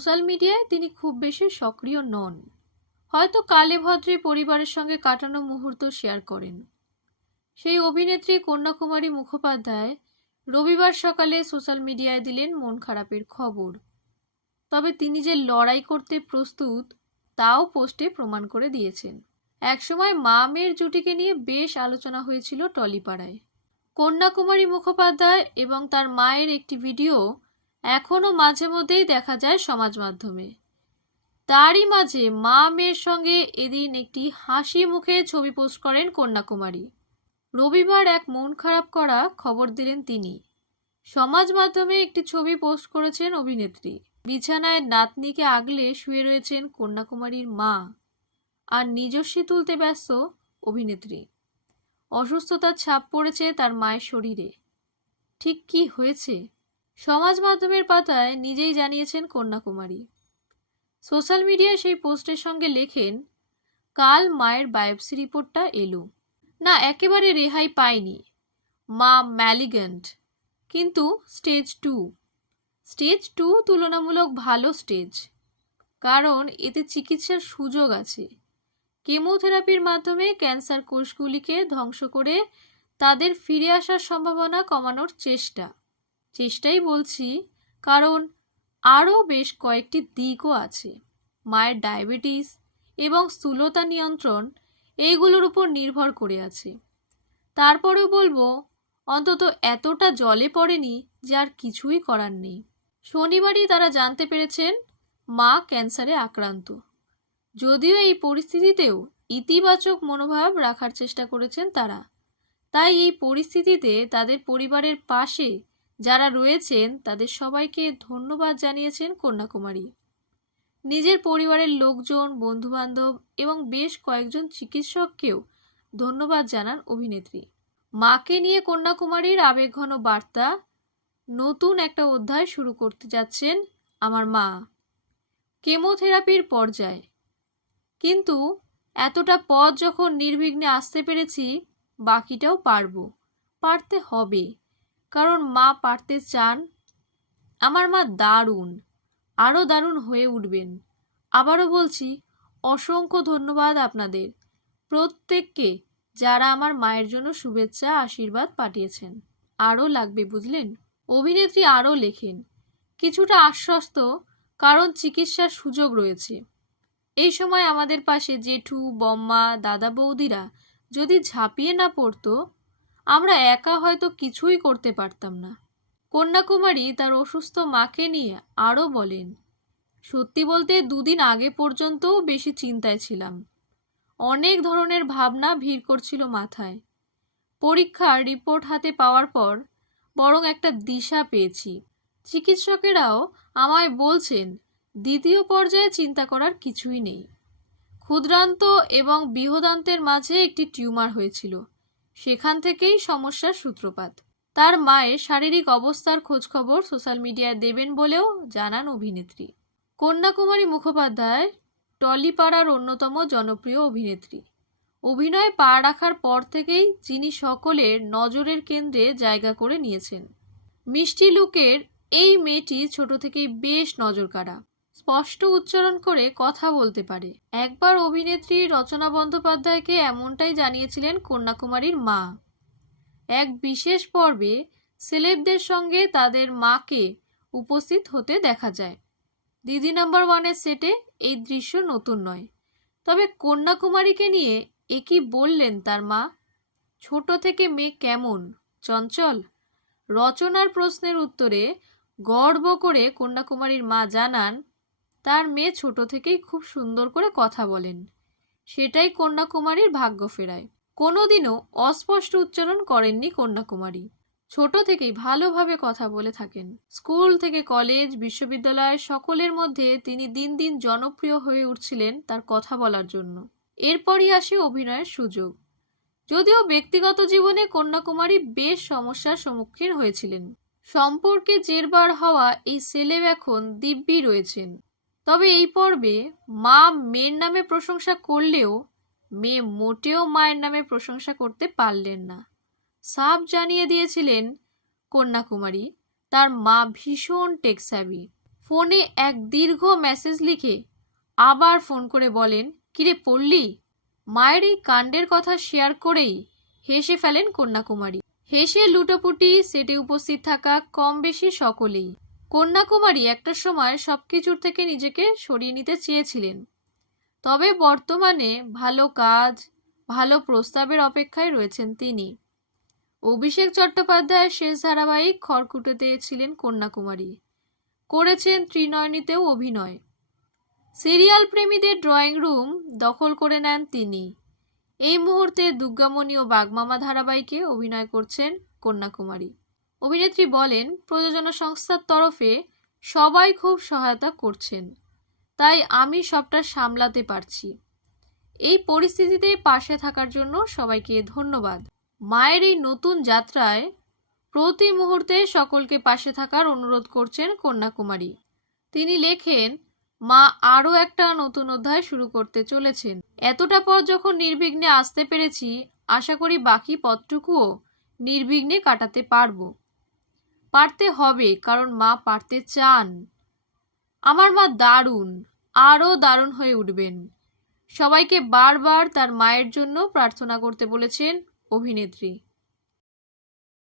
Social মিডিয়ায় তিনি খুব বেশি সক্রিয় নন। হয়তো কালে ভদ্রে পরিবারের সঙ্গে কাটানো মুহূর্ত শেয়ার করেন। সেই অভিনেত্রী কন্যাকুমারী মুখোপাধ্যায় রবিবার সকালে সোশ্যাল মিডিয়ায় দিলেন মন খারাপের খবর। তবে তিনি যে লড়াই করতে প্রস্তুত, তাও পোস্টে প্রমাণ করে দিয়েছেন। একসময় মা মেয়ের জুটিকে নিয়ে বেশ আলোচনা হয়েছিল টলিপাড়ায়। কন্যাকুমারী মুখোপাধ্যায় এবং তার মায়ের একটি ভিডিও এখনও মাঝে মধ্যেই দেখা যায় সমাজ মাধ্যমে। তারই মাঝে মা মেয়ের সঙ্গে এদিন একটি হাসি মুখে ছবি পোস্ট করেন কন্যাকুমারী। রবিবার এক মন খারাপ করা খবর দিলেন তিনি। সমাজ মাধ্যমে একটি ছবি পোস্ট করেছেন অভিনেত্রী। বিছানায় নাতনিকে আগলে শুয়ে রয়েছেন কন্যাকুমারীর মা আর নিজস্বী তুলতে ব্যস্ত অভিনেত্রী। অসুস্থতার ছাপ পড়েছে তার মায়ের শরীরে। ঠিক কি হয়েছে? সমাজ মাধ্যমের পাতায় নিজেই জানিয়েছেন কন্যাকুমারী। সোশ্যাল মিডিয়ায় সেই পোস্টের সঙ্গে লেখেন, কাল মায়ের বায়োপসি রিপোর্টটা এলো। না, একেবারে রেহাই পায়নি মা ম্যালিগ্যান্ট কিন্তু স্টেজ টু। স্টেজ টু তুলনামূলক ভালো স্টেজ। কারণ এতে চিকিৎসার সুযোগ আছে। কেমোথেরাপির মাধ্যমে ক্যান্সার কোষগুলিকে ধ্বংস করে তাদের ফিরে আসার সম্ভাবনা কমানোর চেষ্টা। চেষ্টাই বলছি, কারণ আরও বেশ কয়েকটি দিকও আছে। মায়ের ডায়াবেটিস এবং স্থূলতা নিয়ন্ত্রণ, এইগুলোর উপর নির্ভর করে আছে। তারপরেও বলব, অন্তত এতটা জলে পড়েনি যে আর কিছুই করার নেই। শনিবারই তারা জানতে পেরেছেন, মা ক্যান্সারে আক্রান্ত। যদিও এই পরিস্থিতিতেও ইতিবাচক মনোভাব রাখার চেষ্টা করেছেন তারা। তাই এই পরিস্থিতিতে তাদের পরিবারের পাশে যারা রয়েছেন, তাদের সবাইকে ধন্যবাদ জানিয়েছেন কন্যাকুমারী। নিজের পরিবারের লোকজন, বন্ধুবান্ধব এবং বেশ কয়েকজন চিকিৎসককেও ধন্যবাদ জানান অভিনেত্রী। মাকে নিয়ে কন্যাকুমারীর আবেগঘন বার্তা, নতুন একটা অধ্যায় শুরু করতে যাচ্ছেন আমার মা। কেমোথেরাপির পর্যায়ে। কিন্তু এতটা পথ যখন নির্বিঘ্নে আসতে পেরেছি, বাকিটাও পারব, পারতে হবে। কারণ মা পারতে চান। আমার মা দারুণ, আরও দারুণ হয়ে উঠবেন। আবারও বলছি, অসংখ্য ধন্যবাদ আপনাদের। প্রত্যেককে যারা আমার মায়ের জন্য শুভেচ্ছা, আশীর্বাদ পাঠিয়েছেন। আরও লাগবে, বুঝলেন? অভিনেত্রী আরও লেখেন। কিছুটা আশ্বস্ত, কারণ চিকিৎসার সুযোগ রয়েছে। এই সময় আমাদের পাশে জেঠু, বম্মা, দাদা, বৌদিরা যদি ঝাঁপিয়ে না পড়তো আমরা একা হয়তো কিছুই করতে পারতাম না। কন্যাকুমারী তার অসুস্থ মাকে নিয়ে আরও বলেন, সত্যি বলতে দুদিন আগে পর্যন্তও বেশি চিন্তায় ছিলাম। অনেক ধরনের ভাবনা ভিড় করছিল মাথায়। পরীক্ষার রিপোর্ট হাতে পাওয়ার পর বরং একটা দিশা পেয়েছি। চিকিৎসকেরাও আমায় বলছেন, দ্বিতীয় পর্যায়ে চিন্তা করার কিছুই নেই। ক্ষুদ্রান্ত এবং বৃহদান্তের মাঝে একটি টিউমার হয়েছিল। সেখান থেকেই সমস্যার সূত্রপাত। তার মায়ের শারীরিক অবস্থার খোঁজখবর সোশ্যাল মিডিয়ায় দেবেন বলেও জানান অভিনেত্রী। কন্যাকুমারী মুখোপাধ্যায় টলিপাড়ার অন্যতম জনপ্রিয় অভিনেত্রী। অভিনয় পা রাখার পর থেকেই যিনি সকলের নজরের কেন্দ্রে জায়গা করে নিয়েছেন। মিষ্টি লুকের এই মেয়েটি ছোট থেকেই বেশ নজর কাড়া স্পষ্ট উচ্চারণ করে কথা বলতে পারে। একবার অভিনেত্রী রচনা বন্দ্যোপাধ্যায়কে এমনটাই জানিয়েছিলেন কন্যাকুমারীর মা। এক বিশেষ পর্বে সেলেবদের সঙ্গে তাদের মাকে উপস্থিত হতে দেখা যায়। দিদি নাম্বার ওয়ানের সেটে এই দৃশ্য নতুন নয়। তবে কন্যাকুমারীকে নিয়ে এ কি বললেন তার মা? ছোট থেকে মেয়ে কেমন? চঞ্চল? রচনার প্রশ্নের উত্তরে গর্ব করে কন্যাকুমারীর মা জানান তার মেয়ে ছোট থেকেই খুব সুন্দর করে কথা বলেন। সেটাই কন্যাকুমারীর ভাগ্য ফেরায়। কোনোদিনও অস্পষ্ট উচ্চারণ করেননি কন্যাকুমারী। ছোট থেকেই ভালোভাবে কথা বলে থাকেন। স্কুল থেকে কলেজ, বিশ্ববিদ্যালয় সকলের মধ্যে তিনি দিন দিন জনপ্রিয় হয়ে উঠছিলেন তার কথা বলার জন্য। এরপরই আসে অভিনয়ের সুযোগ। যদিও ব্যক্তিগত জীবনে কন্যাকুমারী বেশ সমস্যার সম্মুখীন হয়েছিলেন। সম্পর্কে জেরবার হওয়া এই সেলেব এখন দিব্যি রয়েছেন। তবে এই পর্বে মা মেয়ের নামে প্রশংসা করলেও মেয়ে মোটেও মায়ের নামে প্রশংসা করতে পারলেন না। সাফ জানিয়ে দিয়েছিলেন কন্যাকুমারী, তার মা ভীষণ টেকসাবি ফোনে এক দীর্ঘ মেসেজ লিখে আবার ফোন করে বলেন, কিরে পড়লি? মায়ের এই কাণ্ডের কথা শেয়ার করেই হেসে ফেলেন কন্যাকুমারী। হেসে লুটোপুটি, সেটে উপস্থিত থাকা কম বেশি সকলেই। কন্যাকুমারী একটা সময় সব কিছুর থেকে নিজেকে সরিয়ে নিতে চেয়েছিলেন। তবে বর্তমানে ভালো কাজ, ভালো প্রস্তাবের অপেক্ষায় রয়েছেন তিনি। অভিষেক চট্টোপাধ্যায়ের শেষ ধারাবাহিক খড়কুটোতে ছিলেন কন্যাকুমারী। করেছেন ত্রিনয়নীতেও অভিনয়। সিরিয়াল প্রেমীদের ড্রয়িং রুম দখল করে নেন তিনি। এই মুহূর্তে দুর্গামণি ও বাগমামা ধারাবাহিকে অভিনয় করছেন কন্যাকুমারী। অভিনেত্রী বলেন, প্রযোজনা সংস্থার তরফে সবাই খুব সহায়তা করছেন। তাই আমি সবটা সামলাতে পারছি। এই পরিস্থিতিতে পাশে থাকার জন্য সবাইকে ধন্যবাদ। মায়ের এই নতুন যাত্রায় প্রতি মুহূর্তে সকলকে পাশে থাকার অনুরোধ করছেন কন্যাকুমারী। তিনি লেখেন, মা আরও একটা নতুন অধ্যায় শুরু করতে চলেছেন। এতটা পথ যখন নির্বিঘ্নে আসতে পেরেছি, আশা করি বাকি পথটুকুও নির্বিঘ্নে কাটাতে পারব। পারতে হবে, কারণ মা পারতে চান। আমার মা দারুণ, আরও দারুণ হয়ে উঠবেন। সবাইকে বারবার তার মায়ের জন্য প্রার্থনা করতে বলেছেন অভিনেত্রী।